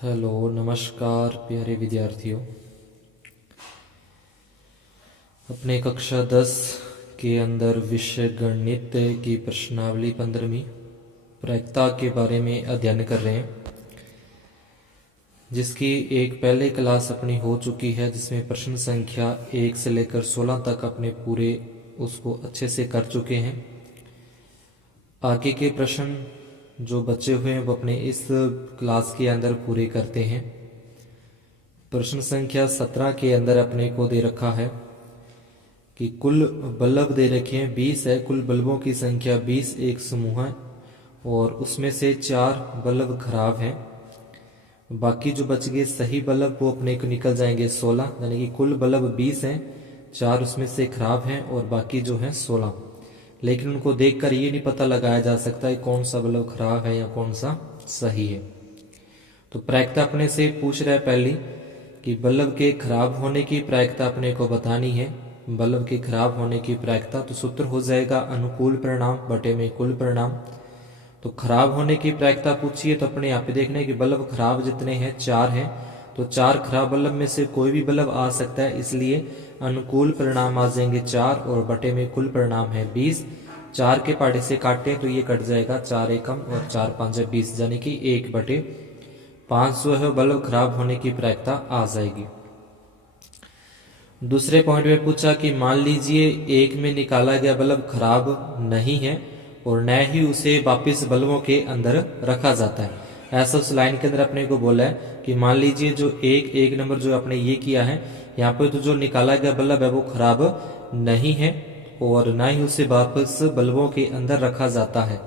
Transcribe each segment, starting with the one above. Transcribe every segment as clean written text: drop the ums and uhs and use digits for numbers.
Hello नमस्कार प्यारे विद्यार्थियों। अपने कक्षा 10 के अंदर विषय गणित की प्रश्नावली 15वीं प्रायिकता के बारे में अध्ययन कर रहे हैं, जिसकी एक पहले क्लास अपनी हो चुकी है, जिसमें प्रश्न संख्या 1 से लेकर 16 तक अपने पूरे उसको अच्छे से कर चुके हैं। आगे के प्रश्न जो बचे हुए हैं वो अपने इस क्लास के अंदर पूरे करते हैं। प्रश्न संख्या 17 के अंदर अपने को दे रखा है कि कुल बल्ब दे रखे हैं 20 है, कुल बल्बों की संख्या 20 एक समूह है और उसमें से 4 बल्ब खराब हैं। बाकी जो बच गए सही बल्ब वो अपने को निकल जाएंगे 16, यानी कि कुल बल्ब 20 हैं, 4 उसमें से खराब हैं और बाकी जो है 16। लेकिन उनको देखकर ये नहीं पता लगाया जा सकता है कौन सा बल्ब खराब है या कौन सा सही है। तो प्रायिकता अपने से पूछ रहा है पहली कि बल्ब के खराब होने की प्रायिकता अपने को बतानी है। बल्ब के खराब होने की प्रायिकता तो सूत्र हो जाएगा अनुकूल परिणाम बटे में कुल परिणाम। तो खराब होने की प्रायिकता पूछिए तो अपने यहाँ पे देखना है कि बल्ब खराब जितने हैं 4 हैं, तो 4 खराब बल्ब में से कोई भी बल्ब आ सकता है, इसलिए अनुकूल परिणाम आ जाएंगे 4 और बटे में कुल परिणाम है 20। 4 के पाड़े से काटे तो ये कट जाएगा 4 एकम और 4 5 20, यानी कि 1/5 जो है बल्ब खराब होने की प्रायिकता आ जाएगी। दूसरे पॉइंट में पूछा कि मान लीजिए एक में निकाला गया बल्ब खराब नहीं है और न ही उसे वापिस बल्बों के अंदर रखा जाता है। ऐसा उस लाइन के अंदर अपने को बोला है कि मान लीजिए जो एक नंबर जो आपने ये किया है, यहाँ पे तो जो निकाला गया बल्ब है वो खराब नहीं है और ना ही उसे वापस बल्बों के अंदर रखा जाता है।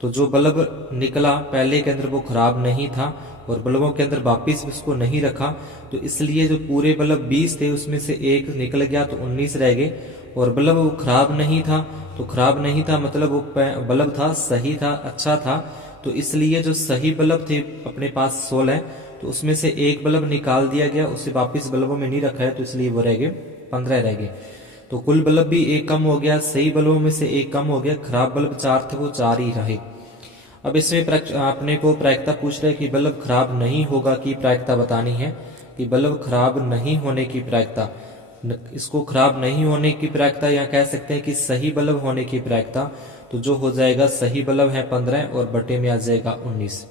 तो जो बल्ब निकला पहले के अंदर वो खराब नहीं था और बल्बों के अंदर वापिस उसको नहीं रखा, तो इसलिए जो पूरे बल्ब 20 थे उसमें से एक निकल गया तो 19 रह गए। और बल्ब वो खराब नहीं था, तो खराब नहीं था मतलब वो बल्ब था सही था, अच्छा था, तो इसलिए जो सही बल्ब थे अपने पास 16 है, तो उसमें से एक बल्ब निकाल दिया गया, उसे वापिस बल्बों में नहीं रखा है, तो इसलिए वो रह गए 15 रह गए। तो कुल बल्ब भी एक कम हो गया, सही बल्बों में से एक कम हो गया, खराब बल्ब 4 थे वो 4 ही रहे। अब इसमें अपने को प्रायिकता पूछ रहे कि बल्ब खराब नहीं होगा की प्रायिकता बतानी है, कि बल्ब खराब नहीं होने की प्रायिकता। इसको खराब नहीं होने की प्रायिकता या कह सकते हैं कि सही बल्ब होने की प्रायिकता, तो जो हो जाएगा सही बल्ब है 15 और बटे में आ जाएगा 19।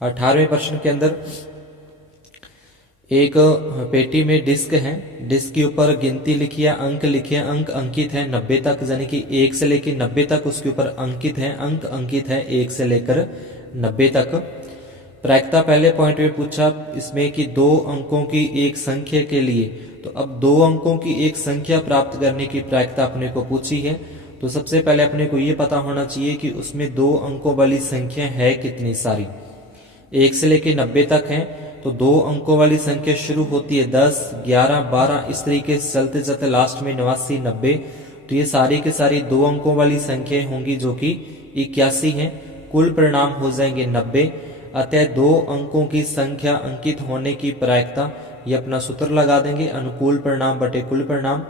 18वें प्रश्न के अंदर एक पेटी में डिस्क है, डिस्क के ऊपर गिनती लिखी है, अंक लिखे हैं, अंक अंकित है 90 तक, यानी कि 1 से लेकर 90 तक उसके ऊपर अंकित है, अंक अंकित है 1 से लेकर 90 तक। प्रायिकता पहले पॉइंट में पूछा इसमें कि 2 अंकों की एक संख्या के लिए, तो अब 2 अंकों की एक संख्या प्राप्त करने की प्रायिकता अपने को पूछी है। तो सबसे पहले अपने को ये पता होना चाहिए कि उसमें 2 अंकों वाली संख्या है कितनी सारी। 1 से लेकर 90 तक है, तो 2 अंकों वाली संख्या शुरू होती है 10, 11, 12, इस तरीके से चलते चलते लास्ट में 89, 90। तो ये सारी के सारी 2 अंकों वाली संख्याएं होंगी जो कि 81 है। कुल परिणाम हो जाएंगे 90। अतः 2 अंकों की संख्या अंकित होने की प्रायिकता, ये अपना सूत्र लगा देंगे अनुकूल परिणाम बटे कुल परिणाम।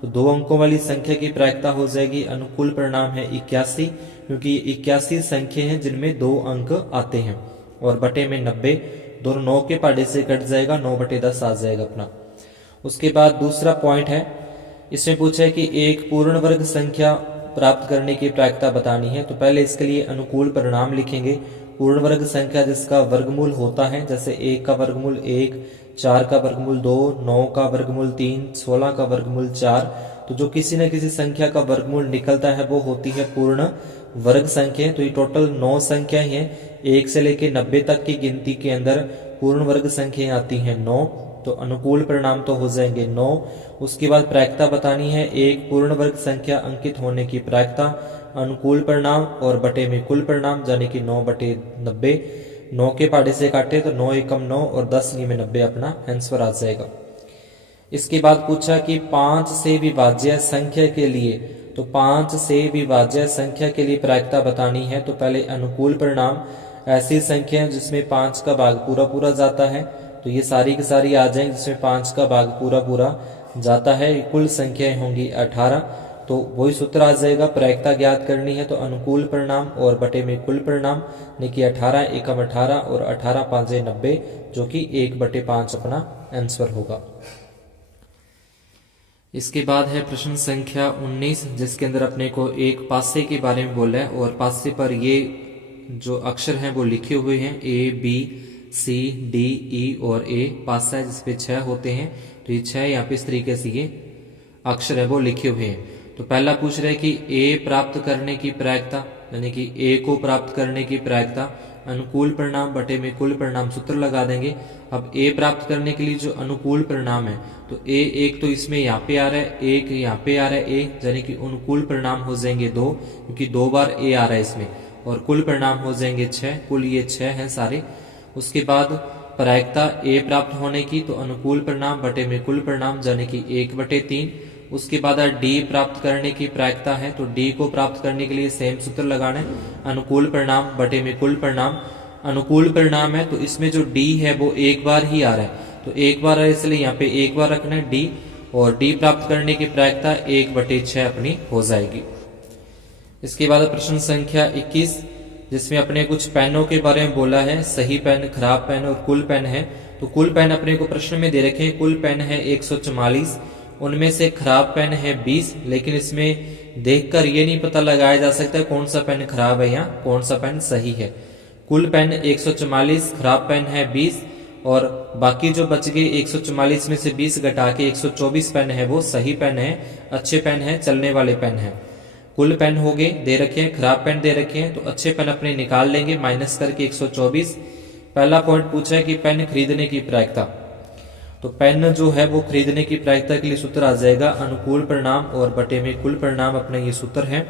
तो 2 अंकों वाली संख्या की प्रायिकता हो जाएगी अनुकूल परिणाम है 81, क्योंकि 81 संख्या है जिनमें 2 अंक आते हैं, और बटे में 90, दोनों 9 के पाड़े से कट जाएगा, 9/10 आ जाएगा अपना। उसके बाद दूसरा पॉइंट है, इसमें पूछा है कि एक पूर्ण वर्ग संख्या प्राप्त करने की प्रायिकता बतानी है। तो पहले इसके लिए अनुकूल परिणाम लिखेंगे। पूर्ण वर्ग संख्या जिसका वर्गमूल होता है, जैसे 1 का वर्गमूल 1, 4 का वर्गमूल 2, 9 का वर्गमूल 3, 16 का वर्गमूल 4, तो जो किसी न किसी संख्या का वर्गमूल निकलता है वो होती है पूर्ण वर्ग संख्या। तो ये टोटल 9 संख्या है, 1 से लेकर 90 तक की गिनती के अंदर पूर्ण वर्ग संख्या आती है 9, तो अनुकूल परिणाम तो हो जाएंगे 9। उसके बाद प्रायिकता बतानी है, एक पूर्ण वर्ग संख्या अंकित होने की प्रायिकता, अनुकूल परिणाम और बटे में कुल परिणाम, यानी कि 9/90। 9 के पाड़े से काटे तो 9 एकम 9 और 10 में 90 अपना आंसर आ जाएगा। इसके बाद पूछा कि 5 से विभाज्य संख्या के लिए, तो 5 से विभाज्य संख्या के लिए प्रायिकता बतानी है। तो पहले अनुकूल परिणाम, ऐसी संख्या जिसमें 5 का भाग पूरा पूरा जाता है, तो ये सारी की सारी आ जाएंगी जिसमें 5 का भाग पूरा पूरा जाता है, कुल संख्याएं होंगी 18। तो वही सूत्र आ जाएगा। प्रायिकता ज्ञात करनी है तो अनुकूल परिणाम और बटे में कुल परिणाम, यानी कि 18 एकम 18 और 18 पांचे 90, जो कि 1/5 अपना आंसर होगा। इसके बाद है प्रश्न संख्या 19, जिसके अंदर अपने को एक पासे के बारे में बोला है और पासे पर ये जो अक्षर हैं वो लिखे हुए हैं ABCDE और A। पासा है जिसपे 6 होते हैं, तो ये 6 यहाँ पे इस तरीके से ये अक्षर है वो लिखे हुए हैं। तो पहला पूछ रहा है कि A प्राप्त करने की प्रायिकता, यानी कि A को प्राप्त करने की प्रायिकता अनुकूल परिणाम बटे में कुल परिणाम, सूत्र लगा देंगे। अब A प्राप्त करने के लिए जो अनुकूल परिणाम है, तो A एक तो इसमें यहाँ पे आ रहा है, एक यहाँ पे आ रहा है A, यानी कि अनुकूल परिणाम हो जाएंगे 2, क्योंकि 2 बार A आ रहा है इसमें, और कुल परिणाम हो जाएंगे 6, कुल ये 6 हैं सारे। उसके बाद प्रायिकता A प्राप्त होने की, तो अनुकूल परिणाम बटे में कुल परिणाम, यानी कि 1/3। उसके बाद D प्राप्त करने की प्रायिकता है, तो D को प्राप्त करने के लिए सेम सूत्र लगाना है, अनुकूल परिणाम बटे में कुल परिणाम। अनुकूल परिणाम है तो इसमें जो D है वो एक बार ही आ रहा है, तो एक बार है इसलिए यहाँ पे एक बार रखना है D, और D प्राप्त करने की प्रायिकता 1/6 अपनी हो जाएगी। इसके बाद प्रश्न संख्या 21, जिसमें अपने कुछ पेनों के बारे में बोला है, सही पेन, खराब पेन और कुल पेन है। तो कुल पेन अपने को प्रश्न में दे रखे हैं, कुल पेन है 144, उनमें से खराब पेन है 20, लेकिन इसमें देखकर ये नहीं पता लगाया जा सकता कौन सा पेन खराब है या कौन सा पेन सही है। कुल पेन 144, खराब पेन है 20, और बाकी जो बच गए 144 में से 20 घटा के 124 पेन है वो सही पेन है, अच्छे पेन है, चलने वाले पेन है। कुल पेन हो गए दे रखे हैं, खराब पेन दे रखे हैं, तो अच्छे पेन अपने निकाल लेंगे माइनस करके 124। पहला पॉइंट पूछा है कि पेन खरीदने की प्रायिकता, तो पेन जो है वो खरीदने की प्रायिकता के लिए सूत्र आ जाएगा अनुकूल परिणाम और बटे में कुल परिणाम, अपना ये सूत्र है।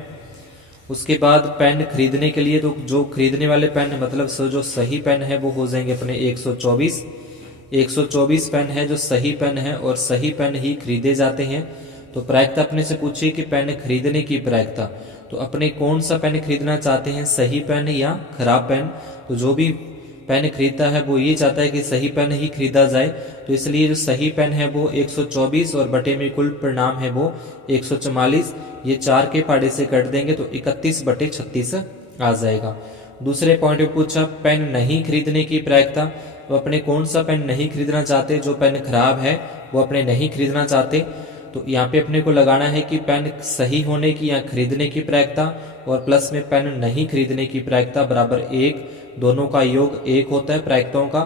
उसके बाद पेन खरीदने के लिए, तो जो खरीदने वाले पेन मतलब जो सही पेन है वो हो जाएंगे अपने 124। 124 पेन है जो सही पेन है, और सही पेन ही खरीदे जाते हैं। तो प्रायिकता अपने से पूछिए कि पेन खरीदने की प्रायिकता, तो अपने कौन सा पेन खरीदना चाहते हैं, सही पेन या खराब पेन। तो जो भी पेन खरीदता है वो ये चाहता है कि सही पेन ही खरीदा जाए, तो इसलिए जो सही पेन है वो 124 और बटे में कुल परिणाम है वो 144, ये 4 के पाड़े से कट देंगे तो 31/36 आ जाएगा। दूसरे पॉइंट पे पूछा पेन नहीं खरीदने की प्रायिकता, तो अपने कौन सा पेन नहीं खरीदना चाहते, जो पेन खराब है वो अपने नहीं खरीदना चाहते। तो यहाँ पे अपने को लगाना है कि पेन सही होने की या खरीदने की प्रायिकता और प्लस में पेन नहीं खरीदने की प्रायिकता बराबर 1, दोनों का योग 1 होता है प्रायिकताओं का।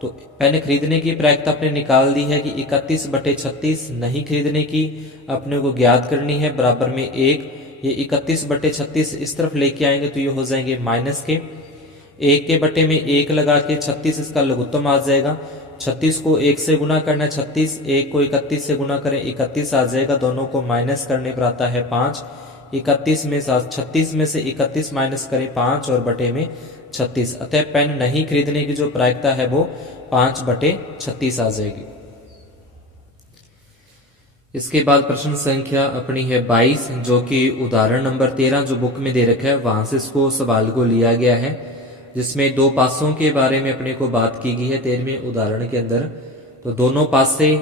तो पेन खरीदने की प्रायिकता अपने निकाल दी है कि 31/36, नहीं खरीदने की अपने को ज्ञात करनी है बराबर में 1। ये 31/36 इस तरफ लेके आएंगे तो ये हो जाएंगे माइनस के 1 के बटे में 1 लगा के 36 इसका लघुत्तम आ जाएगा। 36 को 1 से गुना करना है 36, 1 को 31 से गुना करें 31 आ जाएगा, दोनों को माइनस करने पर आता है 5। 36 में से 31 माइनस करें 5 और बटे में 36, अतः पेन नहीं खरीदने की जो प्रायिकता है वो 5/36 आ जाएगी। इसके बाद प्रश्न संख्या अपनी है 22, जो कि उदाहरण नंबर 13 जो बुक में दे रखा है वहां से इसको सवाल को लिया गया है, जिसमें दो पासों के बारे में अपने को बात की गई है 13वें उदाहरण के अंदर। तो दोनों पासे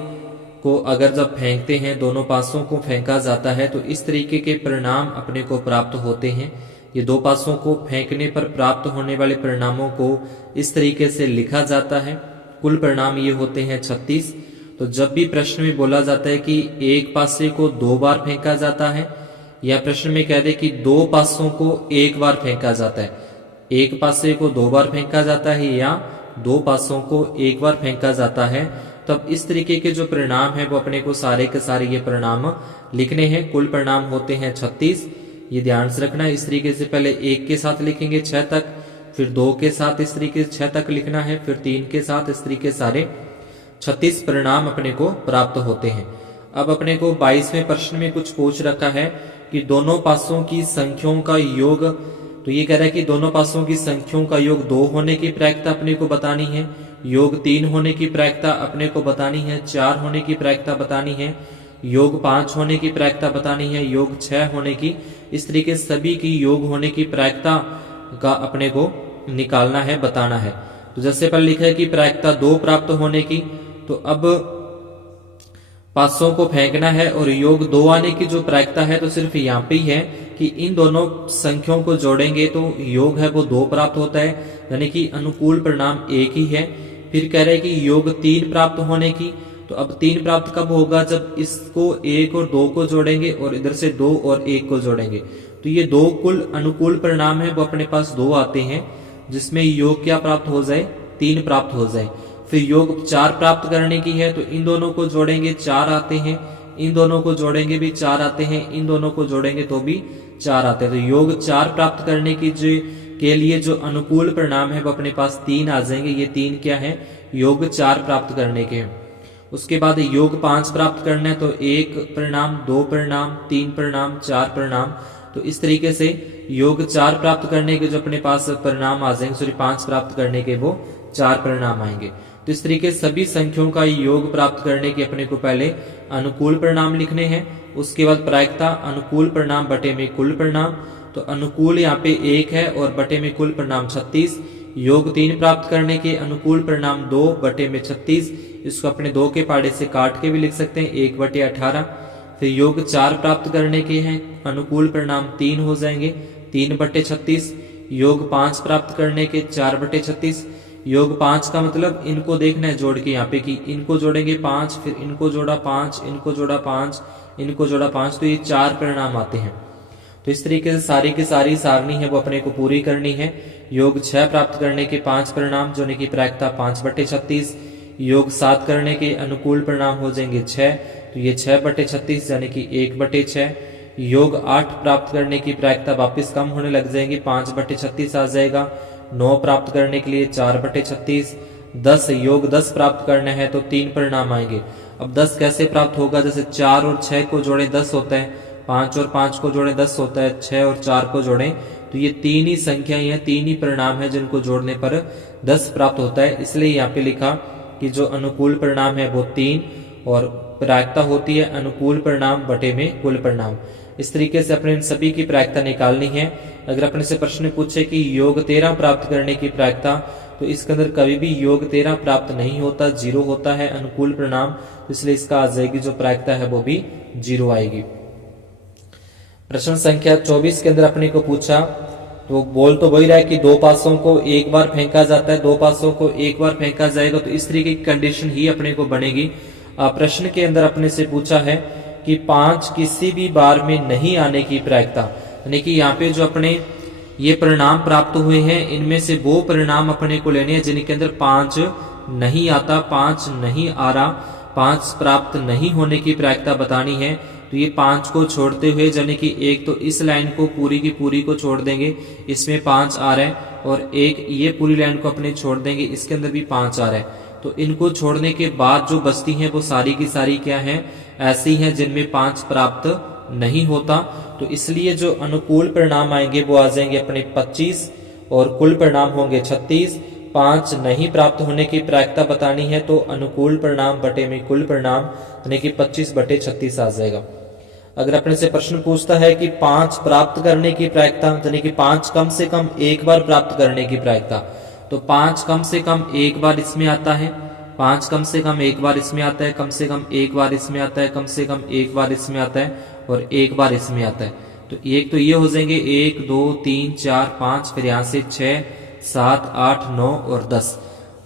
को अगर जब फेंकते हैं, दोनों पासों को फेंका जाता है, तो इस तरीके के परिणाम अपने को प्राप्त होते हैं। ये दो पासों को फेंकने पर प्राप्त होने वाले परिणामों को इस तरीके से लिखा जाता है। कुल परिणाम ये होते हैं 36। तो जब भी प्रश्न में बोला जाता है कि एक पासे को 2 बार फेंका जाता है, या प्रश्न में कह दे कि 2 पासों को 1 बार फेंका जाता है, एक पासे को 2 बार फेंका जाता है या 2 पासों को 1 बार फेंका जाता है, तब इस तरीके के जो परिणाम है वो अपने को सारे के सारे ये परिणाम लिखने हैं। कुल परिणाम होते हैं 36, ये ध्यान से रखना है। इस तरीके से पहले 1 के साथ लिखेंगे 6 तक, फिर 2 के साथ इस तरीके से 6 तक लिखना है, फिर 3 के साथ, इस तरीके सारे 36 परिणाम अपने को प्राप्त होते हैं। अब अपने को 22वें प्रश्न में कुछ पूछ रखा है कि दोनों पासों की संख्याओं का योग, तो ये कह रहा है कि दोनों पासों की संख्याओं का योग 2 होने की प्रायिकता अपने को बतानी है, योग 3 होने की प्रायिकता अपने को बतानी है, 4 होने की प्रायिकता बतानी है, योग 5 होने की प्रायिकता बतानी है, योग 6 होने की, इस तरीके सभी की योग होने की प्रायिकता का अपने को निकालना है, बताना है। तो जैसे पर लिखा है कि प्रायिकता 2 प्राप्त होने की, तो अब पासों को फेंकना है और योग 2 आने की जो प्रायिकता है तो सिर्फ यहाँ पे ही है कि इन दोनों संख्याओं को जोड़ेंगे तो योग है वो 2 प्राप्त होता है, यानी कि अनुकूल परिणाम 1 ही है। फिर कह रहे हैं कि योग 3 प्राप्त होने की, तो अब 3 प्राप्त कब होगा, जब इसको 1 और 2 को जोड़ेंगे और इधर से 2 और 1 को जोड़ेंगे, तो ये 2 कुल अनुकूल परिणाम है वो अपने पास 2 आते हैं, जिसमें योग क्या प्राप्त हो जाए, 3 प्राप्त हो जाए। फिर योग 4 प्राप्त करने की है, तो इन दोनों को जोड़ेंगे 4 आते हैं, इन दोनों को जोड़ेंगे भी 4 आते हैं, इन दोनों को जोड़ेंगे तो भी 4 आते हैं। तो योग 4 प्राप्त करने की के लिए जो अनुकूल परिणाम है वो अपने पास 3 आ जाएंगे। ये 3 क्या है, योग 4 प्राप्त करने के। उसके बाद योग 5 प्राप्त करना है, तो 1 परिणाम, 2 परिणाम, 3 परिणाम, 4 परिणाम। तो इस तरीके से योग 4 प्राप्त करने के जो अपने पास परिणाम आ जाएंगे, सॉरी 5 प्राप्त करने के वो 4 परिणाम आएंगे। तो इस तरीके सभी संख्याओं का योग प्राप्त करने के अपने को पहले अनुकूल परिणाम लिखने हैं, उसके बाद प्रायिकता अनुकूल परिणाम बटे में कुल परिणाम। तो अनुकूल यहाँ पे 1 है और बटे में कुल परिणाम 36। योग 3 प्राप्त करने के अनुकूल परिणाम 2 बटे में 36, इसको अपने 2 के पाड़े से काट के भी लिख सकते हैं, 1 बटे 18। फिर योग 4 प्राप्त करने के हैं, अनुकूल परिणाम 3 हो जाएंगे, 3 बटे 36। योग 5 प्राप्त करने के 4 बटे 36। योग 5 का मतलब इनको देखना है जोड़ के यहाँ पे कि इनको जोड़ेंगे 5, फिर इनको जोड़ा 5, इनको जोड़ा 5, इनको जोड़ा 5, तो ये 4 परिणाम आते हैं। तो इस तरीके से सारी की सारी सारणी है वो अपने को पूरी करनी है। योग 6 प्राप्त करने के 5 परिणाम जो की प्रायिकता 5 बटे 36। योग 7 करने के अनुकूल परिणाम हो जाएंगे 6, तो ये 6 बटे 36 यानी कि 1 बटे 6। योग 8 प्राप्त करने की प्रायिकता वापिस कम होने लग जाएंगी, 5 बटे 36 आ जाएगा। 9 प्राप्त करने के लिए 4 बटे 36। 10 योग 10 प्राप्त करना है तो 3 परिणाम आएंगे। अब 10 कैसे प्राप्त होगा, जैसे 4 और 6 को जोड़े 10 होता है, 5 और 5 को जोड़े 10 होता है, 6 और 4 को जोड़े तो ये 3 ही संख्याएं हैं, 3 ही परिणाम है जिनको जोड़ने पर 10 प्राप्त होता है। इसलिए यहाँ पे लिखा कि जो अनुकूल परिणाम है वो 3 और प्रायिकता होती है अनुकूल परिणाम बटे में कुल परिणाम। इस तरीके से अपने इन सभी की प्रायिकता निकालनी है। अगर अपने से प्रश्न पूछे कि योग 13 प्राप्त करने की प्रायिकता, तो इसके अंदर कभी भी योग 13 प्राप्त नहीं होता, 0 होता है अनुकूल परिणाम, तो इसलिए इसका आ जाएगी जो प्रायिकता है वो भी 0 आएगी। प्रश्न संख्या 24 के अंदर अपने को पूछा, तो बोल तो वही रहा है कि 2 पासों को एक बार फेंका जाता है, 2 पासों को एक बार फेंका जाएगा, तो इस तरीके की कंडीशन ही अपने को बनेगी। प्रश्न के अंदर अपने से पूछा है कि 5 किसी भी बार में नहीं आने की प्रायिकता, यानी कि यहाँ पे जो अपने ये परिणाम प्राप्त हुए हैं इनमें से वो परिणाम अपने को लेने हैं जिनके अंदर 5 नहीं आता, 5 नहीं आ रहा, 5 प्राप्त नहीं होने की प्रायिकता बतानी है। तो ये 5 को छोड़ते हुए यानी कि एक तो इस लाइन को पूरी की पूरी को छोड़ देंगे, इसमें 5 आ रहा है, और एक ये पूरी लाइन को अपने छोड़ देंगे, इसके अंदर भी 5 आ रहा है। तो इनको छोड़ने के बाद जो बचती हैं वो सारी की सारी क्या है, ऐसी हैं जिनमें 5 प्राप्त नहीं होता। तो इसलिए जो अनुकूल परिणाम आएंगे वो आ जाएंगे अपने 25 और कुल परिणाम होंगे 36। 5 नहीं प्राप्त होने की प्रायिकता बतानी है तो अनुकूल परिणाम बटे में कुल परिणाम यानी कि 25 बटे 36 आ जाएगा। अगर अपने से प्रश्न पूछता है कि 5 प्राप्त करने की प्रायिकता यानी कि 5 कम से कम एक बार प्राप्त करने की प्रायिकता, तो 5 कम से कम एक बार इसमें आता है, 5 कम से कम एक बार इसमें आता है, कम से कम एक बार इसमें आता है, कम से कम एक बार इसमें आता है और एक बार इसमें आता है। तो एक तो ये हो जाएंगे 1 2 3 4 5, फिर यहाँ से 6 7 8 9 और 10।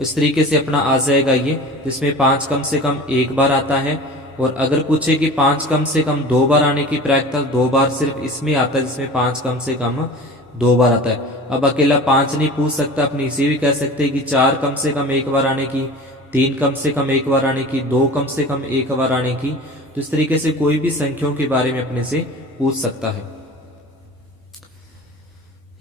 इस तरीके से अपना आ जाएगा ये, जिसमें 5 कम से कम एक बार आता है। और अगर पूछे कि 5 कम से कम 2 बार आने की प्रायिकता, 2 बार सिर्फ इसमें आता है जिसमें 5 कम से कम 2 बार आता है। अब अकेला 5 नहीं पूछ सकता, अपनी इसी भी कह सकते हैं कि 4 कम से कम एक बार आने की, 3 कम से कम एक बार आने की, 2 कम से कम एक बार आने की। तो इस तरीके से कोई भी संख्याओं के बारे में अपने से पूछ सकता है।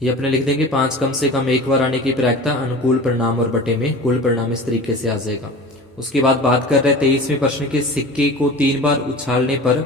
ये अपने लिख देंगे 5 कम से कम एक बार आने की प्रायिकता अनुकूल परिणाम और बटे में कुल परिणाम, इस तरीके से आ जाएगा। उसके बाद बात कर रहे हैं 23वें प्रश्न के सिक्के को 3 बार उछालने पर।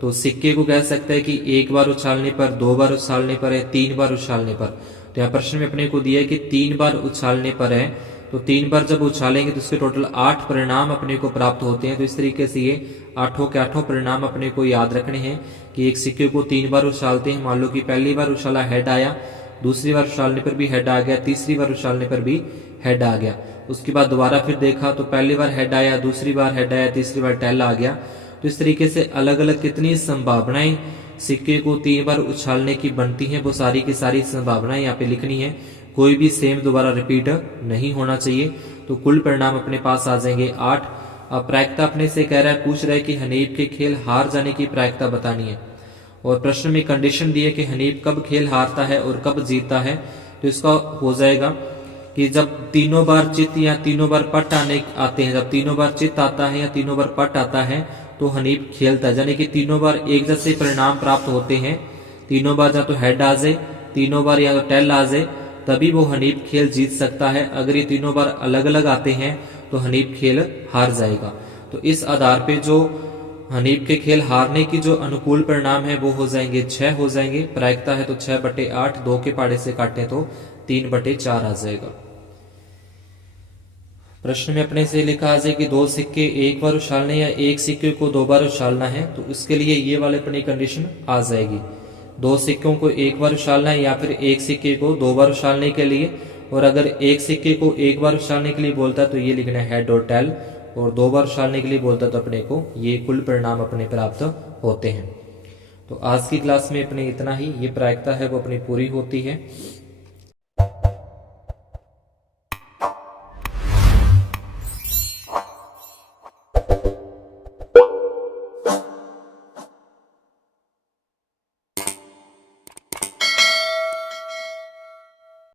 तो सिक्के को कह सकता है कि एक बार उछालने पर, 2 बार उछालने पर है, 3 बार उछालने पर। तो यहाँ प्रश्न में अपने को दिया है कि 3 बार उछालने पर है, तो 3 बार जब उछालेंगे तो उसके टोटल 8 परिणाम अपने को प्राप्त होते हैं। तो इस तरीके से ये 8 के 8 परिणाम अपने को याद रखने हैं कि एक सिक्के को 3 बार उछालते हैं। मान लो कि पहली बार उछाला हेड आया, दूसरी बार उछालने पर भी हेड आ गया, तीसरी बार उछालने पर भी हेड आ गया। उसके बाद दोबारा फिर देखा तो पहली बार हेड आया, दूसरी बार हेड आया, तीसरी बार टेल आ गया। तो इस तरीके से अलग अलग कितनी संभावनाएं सिक्के को 3 बार उछालने की बनती हैं, वो सारी की सारी संभावनाएं यहाँ पे लिखनी है। कोई भी सेम दोबारा रिपीट नहीं होना चाहिए। तो कुल परिणाम अपने पास आ जाएंगे 8। अब प्रायिकता अपने से कह रहा है, पूछ रहा है कि हनीफ के खेल हार जाने की प्रायिकता बतानी है, और प्रश्न में कंडीशन दी है कि हनीफ कब खेल हारता है और कब जीतता है। तो इसका हो जाएगा कि जब तीनों बार चित या तीनों बार पट आते हैं, जब तीनों बार चित आता है या तीनों बार पट आता है तो हनीफ खेलता है, यानी कि तीनों बार एक जैसे परिणाम प्राप्त होते हैं। तीनों बार या तो हेड आ जाए, तीनों बार या तो टेल आ जाए, तभी वो हनीफ खेल जीत सकता है। अगर ये तीनों बार अलग अलग आते हैं तो हनीफ खेल हार जाएगा। तो इस आधार पे जो हनीफ के खेल हारने की जो अनुकूल परिणाम है वो हो जाएंगे 6 हो जाएंगे। प्रायिकता है तो 6/8, 2 के पहाड़े से काटें तो 3/4 आ जाएगा। प्रश्न में अपने से लिखा आ जाए कि 2 सिक्के एक बार उछालने या एक सिक्के को 2 बार उछालना है, तो इसके लिए ये वाले अपनी कंडीशन आ जाएगी। 2 सिक्कों को एक बार उछालना है या फिर एक सिक्के को 2 बार उछालने के लिए, और अगर एक सिक्के को एक बार उछालने के लिए बोलता है तो ये लिखना है हेड और टेल, और 2 बार उछालने के लिए बोलता है तो अपने को ये कुल परिणाम अपने प्राप्त होते हैं। तो आज की क्लास में अपने इतना ही, ये प्रायिकता है वो अपनी पूरी होती है।